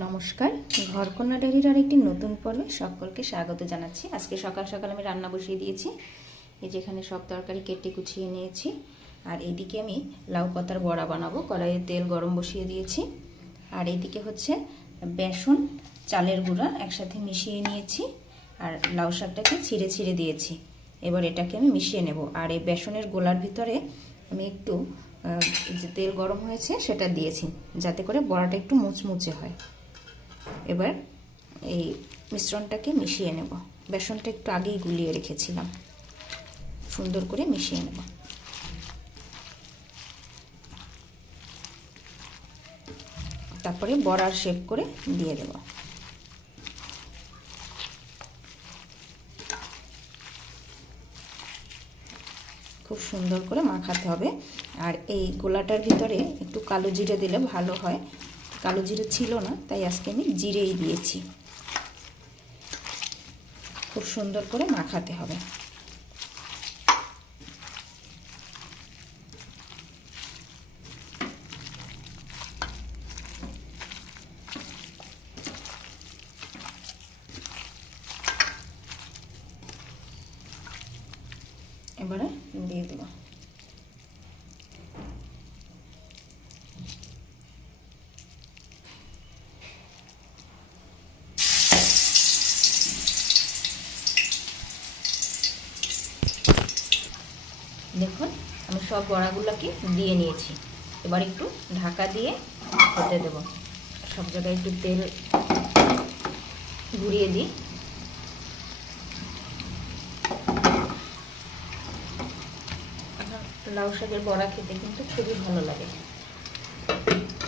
নমস্কার, ঘরকন্যা ডায়েরির আরেকটি নতুন পর্বে সকলকে স্বাগত জানাচ্ছি। আজকে সকাল সকাল আমি রান্না বসিয়ে দিয়েছি, এই যেখানে সব তরকারি কেটে কুচিয়ে নিয়েছি, আর এইদিকে আমি লাউ পাতার বড়া বানাবো, কড়াইয়ে তেল গরম বসিয়ে দিয়েছি, আর এইদিকে হচ্ছে বেসন, চালের গুঁড়া একসাথে মিশিয়ে নিয়েছি, আর লাউ শাকটাকে ছিঁড়ে ছিঁড়ে দিয়েছি। এবার এটাকে আমি মিশিয়ে নেব, আর এই বেসনের গোলার ভিতরে আমি একটু যে তেল গরম হয়েছে সেটা দিয়েছি, যাতে করে বড়াটা একটু মুচমুচে হয়। এবার এই মিশ্রণটাকে মিশিয়ে নেব। বেসনটা একটু আগেই গুলিয়ে রেখেছিলাম। সুন্দর করে মিশিয়ে নেব। তারপরে বড়ার শেপ করে দিয়ে দেব। খুব সুন্দর করে মাখাতে হবে। আর এই গোলাটার ভিতরে একটু কালো জিরে দিলে ভালো হয়। কালো জিরে ছিল না, তাই আজকে আমি জিরেই দিয়েছি। খুব সুন্দর করে মাখাতে হবে। এবারে দিয়ে দেবো। দেখুন, আমি সব বড়াগুলোকে দিয়ে নিয়েছি। এবার একটু ঢাকা দিয়ে হতে দেব। সব জায়গায় একটু তেল ঘুরিয়ে দিই। লাউ শাকের বড়া খেতে কিন্তু খুবই ভালো লাগে।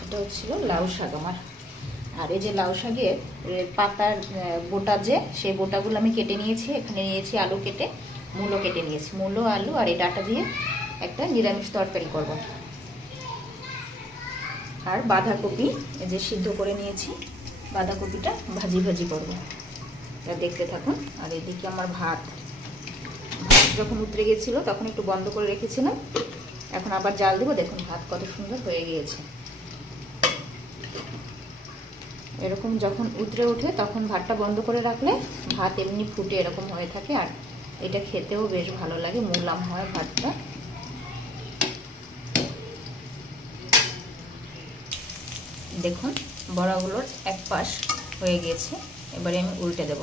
এটা হচ্ছিল লাউ শাক আমার। আর এই যে লাউ শাকের পাতার বোটা যে, সেই বোটাগুলো আমি কেটে নিয়েছি। এখানে নিয়েছি আলু কেটে। মূলো কেটে নিয়েছি, মূলো, আলু আর এই ডাটা দিয়ে একটা নিরামিষ তরকারি করব। আর বাঁধাকপি যে সিদ্ধ করে নিয়েছি, বাঁধাকপিটা ভাজি ভাজি করব। এটা দেখতে থাকুন, আর এদিকে আমার ভাত যখন উতরে গেছিল, তখন একটু বন্ধ করে রেখেছিলাম। এখন আবার জাল দেবো, দেখুন ভাত কত সুন্দর হয়ে গিয়েছে। এরকম যখন উতরে ওঠে, তখন ভাতটা বন্ধ করে রাখলে ভাত এমনি ফুটে এরকম হয়ে থাকে, আর এটা খেতেও বেশ ভালো লাগে, মুলাম হয় ভাতটা। দেখুন বড়াগুলোর এক পাশ হয়ে গিয়েছে এবারে আমি উল্টে দেব।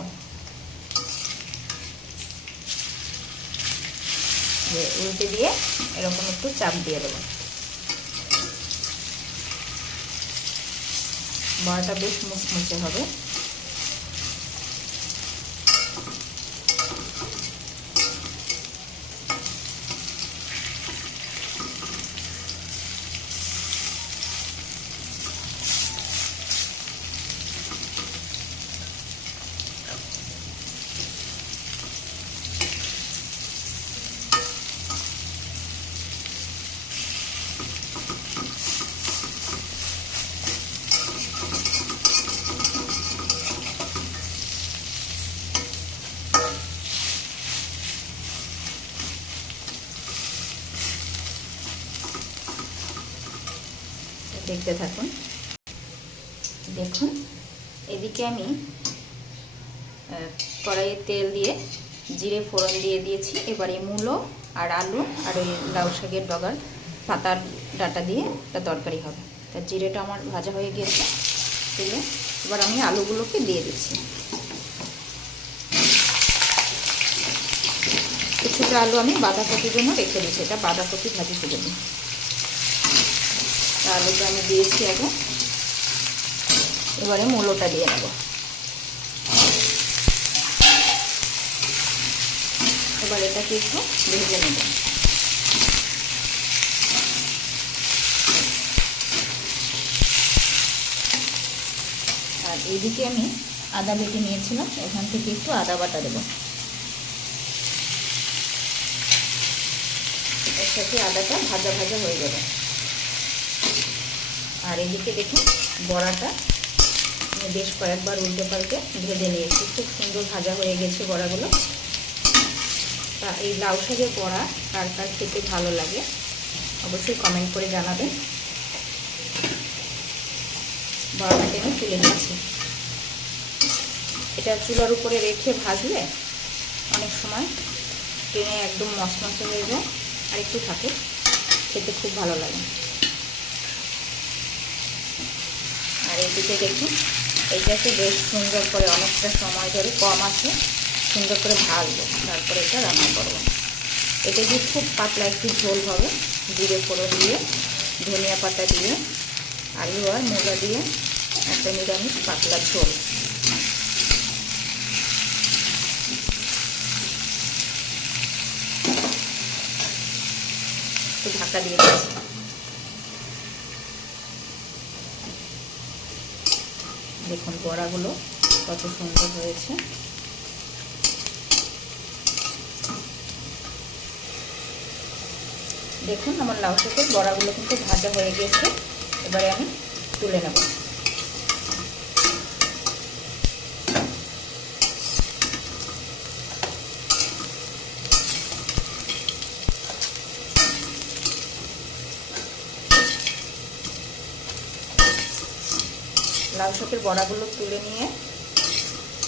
উল্টে দিয়ে এরকম একটু চাপ দিয়ে দেবো। বড়াটা বেশ মুচমুচে হবে। দেখতে থাকুন। দেখুন, এদিকে আমি কড়াইয়ে তেল দিয়ে জিরে ফোড়ন দিয়ে দিয়েছি। এবারে মূলো আর আলু আর ওই লাউ শাকের ডগার পাতার ডাটা দিয়ে একটা তরকারি হবে। তা জিরেটা আমার ভাজা হয়ে গিয়েছে তেলে এবার আমি আলুগুলোকে দিয়ে দিচ্ছি। কিছুটা আলু আমি বাঁধাকপির জন্য রেখে দিচ্ছি। এটা বাঁধাকপি ভাজি তুলে দিই আলুটা আমি দিয়েছি আগে। এবারে মূলোটা দিয়ে নেব। এবার এটাকে একটু ভেজে নেব। আর এদিকে আমি আদা বেটে নিয়েছিলাম, এখান থেকে একটু আদা বাটা দেবো। এর সাথে আদাটা ভাজা ভাজা হয়ে যাবে। আর এদিকে দেখুন, বড়াটা বেশ কয়েকবার উল্টে পাল্টে ভেজে নিয়েছি। খুব সুন্দর ভাজা হয়ে গেছে বড়াগুলো। তা এই লাউ শাকের বড়া কার কার খেতে ভালো লাগে অবশ্যই কমেন্ট করে জানাবেন। বড়াটাকে আমি তুলে নিচ্ছি। এটা চুলার উপরে রেখে ভাজলে অনেক সময় টেনে একদম মশমশে হয়ে যায়। আর একটু থাকে, খেতে খুব ভালো লাগে। আর এদিকে দেখুন এইটাকে বেশ সুন্দর করে অনেকটা সময় ধরে কম আছে, সুন্দর করে ভাজবো, তারপরে এটা রান্না করব। এটা দিয়ে খুব পাতলা একটু ঝোল হবে, জিরে ফোড়ো দিয়ে, ধনিয়া পাতা দিয়ে, আলু আর মূলা দিয়ে, একটা নিরামিষ পাতলা ঝোল। ঢাকা দিয়ে দিচ্ছি। দেখুন বড়াগুলো কত সুন্দর হয়েছে। দেখুন আমার লাউ শাকের বড়াগুলো কিন্তু ভাজা হয়ে গেছে এবারে আমি তুলে নেব। লাউ শাকের বড়াগুলো তুলে নিয়ে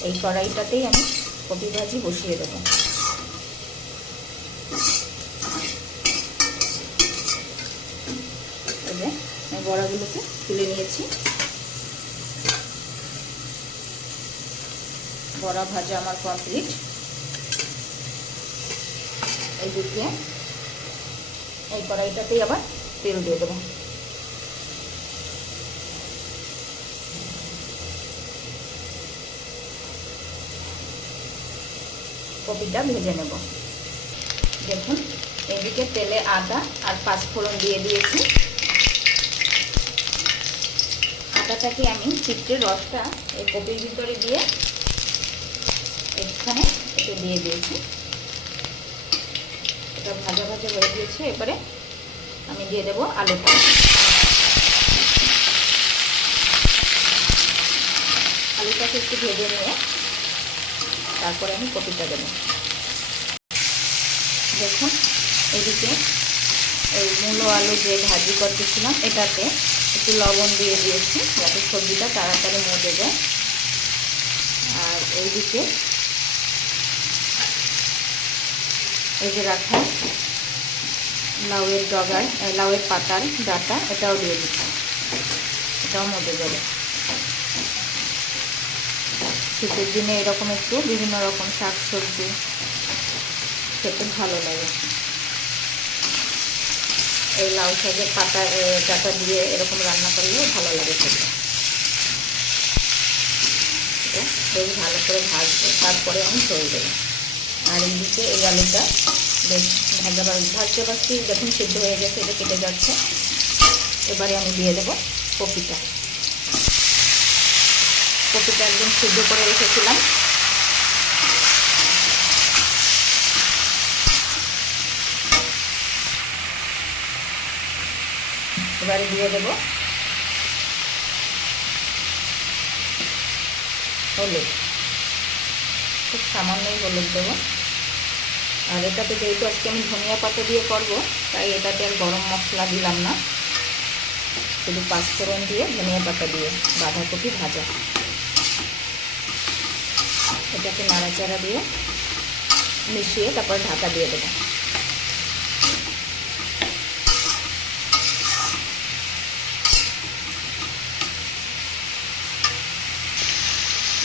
এই কড়াইটাতেই আমি কপি ভাজি বসিয়ে দেবো। আমি বড়াগুলোকে তুলে নিয়েছি। বড়া ভাজা আমার কমপ্লিট। এই দিকে এই কড়াইটাতেই আবার তেল দিয়ে দেবো। কপিটা ভেজে নেব। দেখুন, এদিকে তেলে আদা আর পাঁচফোড়ন দিয়ে দিয়েছি। আদাটাকে আমি চিত্রের রসটা এই কপির ভিতরে দিয়ে এখানে একটু দিয়ে দিয়েছি। এটা ভাজা ভাজা হয়ে গিয়েছে, এবারে আমি দিয়ে দেবো আলুটা। আলুটাকে একটু ভেজে নিয়ে তারপরে আমি কপিটা দেবো। দেখুন, এদিকে এই মূলো আলু যে ভাজি করতেছিলাম, এটাতে একটু লবণ দিয়ে দিয়েছি, যাতে সবজিটা তাড়াতাড়ি মজে যায়। আর এইদিকে এই যে রাখা লাউয়ের ডগার লাউয়ের পাতার ডাটা, এটাও দিয়ে দিচ্ছি। এটাও মজে যাবে। শীতের দিনে এরকম একটু বিভিন্ন রকম শাক সবজি খেতে ভালো লাগে। এই লাউ শাকের পাতা ডাটা দিয়ে এরকম রান্না করলেও ভালো লাগে খেতে। বেশ ভালো করে ভাজবো, তারপরে আমি ঝোল দেবো। আর এইদিকে এই আলুটা বেশ ভাজা ভাজতে ভাজতে যখন সিদ্ধ হয়ে গেছে, এটা কেটে যাচ্ছে, এবারে আমি দিয়ে দেবো কপিটা। কপিটা একদম সিদ্ধ করে রেখেছিলাম। এবারে দিয়ে দেব হলুদ। খুব সামান্যই হলুদ দেবো। আর এটাতে যেহেতু আজকে আমি ধনিয়া পাতা দিয়ে করব, তাই এটাতে আর গরম মশলা দিলাম না। শুধু পাঁচফোড়ন দিয়ে ধনিয়া পাতা দিয়ে বাঁধাকপি ভাজা। এটাকে নাড়াচাড়া দিয়ে মিশিয়ে তারপর ঢাকা দিয়ে দেবো।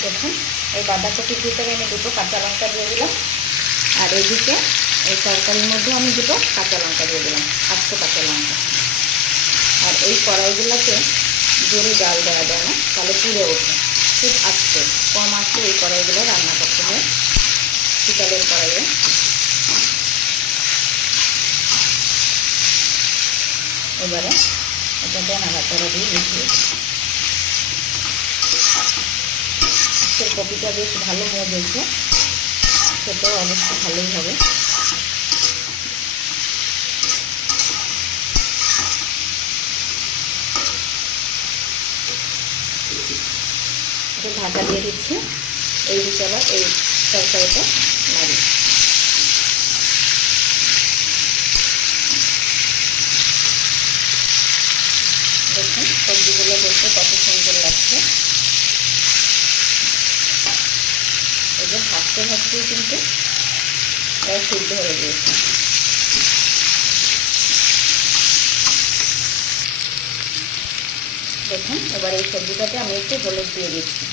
দেখুন, এই বাঁধাকপির ভিতরে আমি দুটো কাঁচা লঙ্কা দিয়ে দিলাম। আর এদিকে এই তরকারির মধ্যে আমি দুটো কাঁচা লঙ্কা দিয়ে দিলাম, আটশো কাঁচা লঙ্কা। আর এই কড়াইগুলোকে জোরে জাল দেওয়া যায় না, তাহলে পুড়ে ওঠে। খুব আস্তে। কম আস্তে এই কড়াইগুলো রান্না করতে হয়। শীতলের কড়াইয়ে। এবারে এটাতে নাড়াচাড়া দিয়ে মিশিয়ে আজকের কপিটা বেশ ভালো মজেছে। খেতেও অবশ্য ভালোই হবে। একটু ঢাকা দিয়ে দিচ্ছি। এই দিকে আবার এই তরকারিটা, নাড়ি। দেখুন সবজিগুলো দেখতে কত সুন্দর লাগছে। এবার ভাবতে ভাবতেই কিন্তু প্রায় সিদ্ধ হয়ে গিয়েছে। দেখুন, এবার এই সবজিটাতে আমি একটু হলুদ দিয়ে দিচ্ছি।